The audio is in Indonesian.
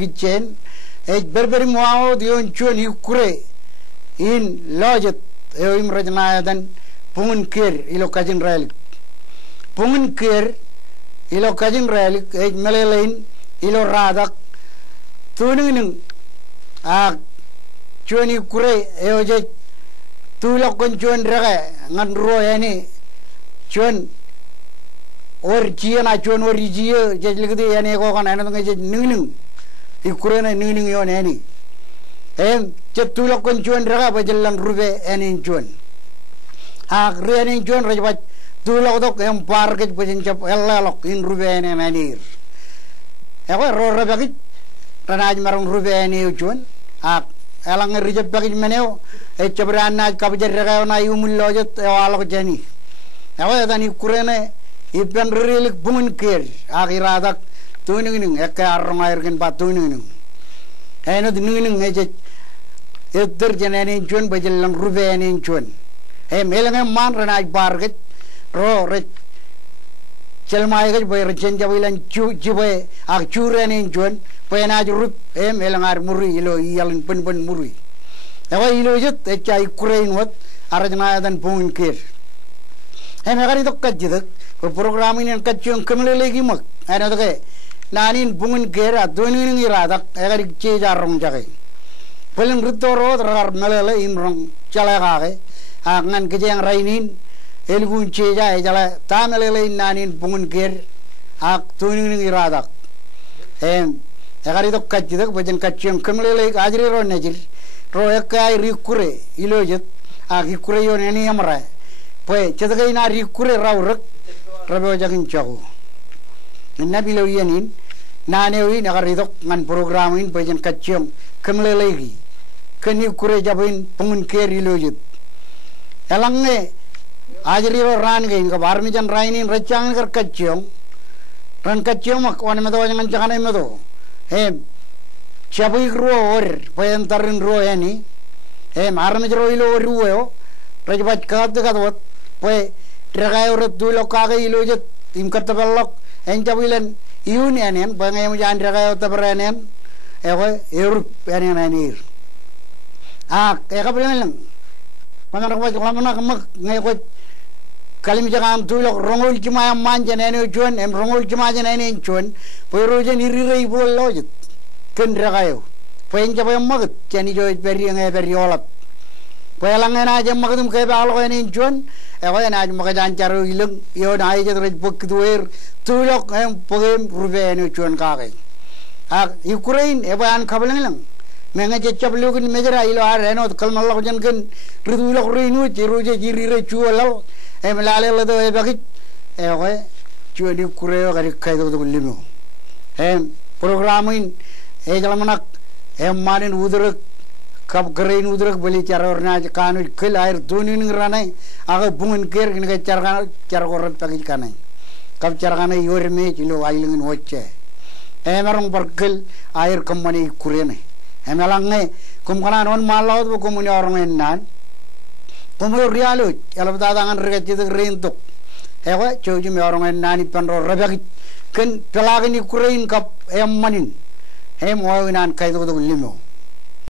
Kitchen, a Berberi Moao, the Unchun Ukure in Loget, Eoim Rajanadan, Pungun Kir, Ilokajin Relic. Pungun Kir, Ilokajin Relic, a Malalain, Ilo Radak, Tuning, a Chun Ukure, Eojet, Tulokon Chun Raga, Nandroani, Chun. Or Giana Chun or Gia, Jajligdi and Egon and Nung, Ukraine Ning on any. And Chetulokon Chun Ragabajan Rube and in Chun. Ah, Rian Chun Rajabat, Tulok and Parket within Chap Elok in Rube and Anir. Ever Rabakit, Ranaj Maran Rube and Chun, ah, Alang Rijab Bagit Maneo, a Chabrana Kabajana Yumulojat, Alok Jenny. However, than Ukraine. Ipan really Pungun Kir, Agiradak, tuning, Ekarangan Batuning. And the Nuning Edge, Etherjan and in Chun, Bajalan Rube and in Chun. A Melangan Manranai Barget, Ro Rich Chelmai by Rechanjavil and Chiwe, Archuran in Chun, Penaj Rup, Melangar Muri, Yalan Punpun Muri. Ever illusion, a chai Ukraine what, Arajana than Pungun Kir. And I got it to cut programming and catching cumulative muck. Another day, Nanin Bungun Kera, doing Irada, Eric Chija Ronjay. Pulling Rito Road or Malala in Rong Chalagare, Agnan Kijang Rainin, Elgun Chija, Tamale Nanin Bungun Ker, Ak tuning Irada. And I got it to catch the Bajan catching cumulative Ajri Ronajil, Royakai Rikure, Ilojit, Akikure on any Amara. Pues, Chedagaina Rikure Raurak. Rabajakin Chago. Nabilo Yanin, Nanewi, Nagaridok, and programming by Jan Kachum, Kamlegi. Can you courage Jabin, Pungun Keri Lojit? Alange, Ajiro Rangain, Armijan Rainin, Rachang Kachum, Ran Kachum, one Medojan and Janamedo. Hem, Chabu Roar, Payantarin Roani, Hem, Armidro Ruo, Rajabat Kat the Gadwat, Pay. Tragayo Dulo Kaga Ilujit, Imkatabelok, and Javilan, Union, Bangayan Tragayo Tabranan, Ewa, Europe, and an ear. Ah, Ekabilan. Manawat Lamanak, Nekot Kalimjakan Tulok, Rongul Jima Manjan and Chun, and Rongul Jimajan and Chun, Perujan irreversible logic. Kundragayo. Penjabay Magat, Janijo is burying a very all. Pelangana Jamakam Kabalo and in Chun. Ewan aj makajan caro ilang yon ay jat red book tuer tulok em pogem rubenu chuan kage. Ukraine ewan kabelang lang. Menga jecap lukin mejara ilo areno kalmalok jan kan ridulok rinu ciruje jiri re chualau em lale lado ebakit ewa chuan Ukraine kari kaido tu limo. Em programin ejalamak em manin udrak Kap Grain Udrak Beli Charorna Kanu Kill Air Tuning Ranai, Aga Bungan Kirk in Chargana Chargor Pakikane. Kap Chargana Yorme, Chilo Island in Wache. Emerong Barkil, Air Company Kurene. Emelange, Kumkanan on Malo, Kumunor and Nan. Kumu Rialu, Elabada and Regati the Green Tok. Ewa, Chojim Yorong and Nani Pandor Rebek, Ken Pelagani Ukraine Cup, Manin. Hem Wawinan Kaido the Limo.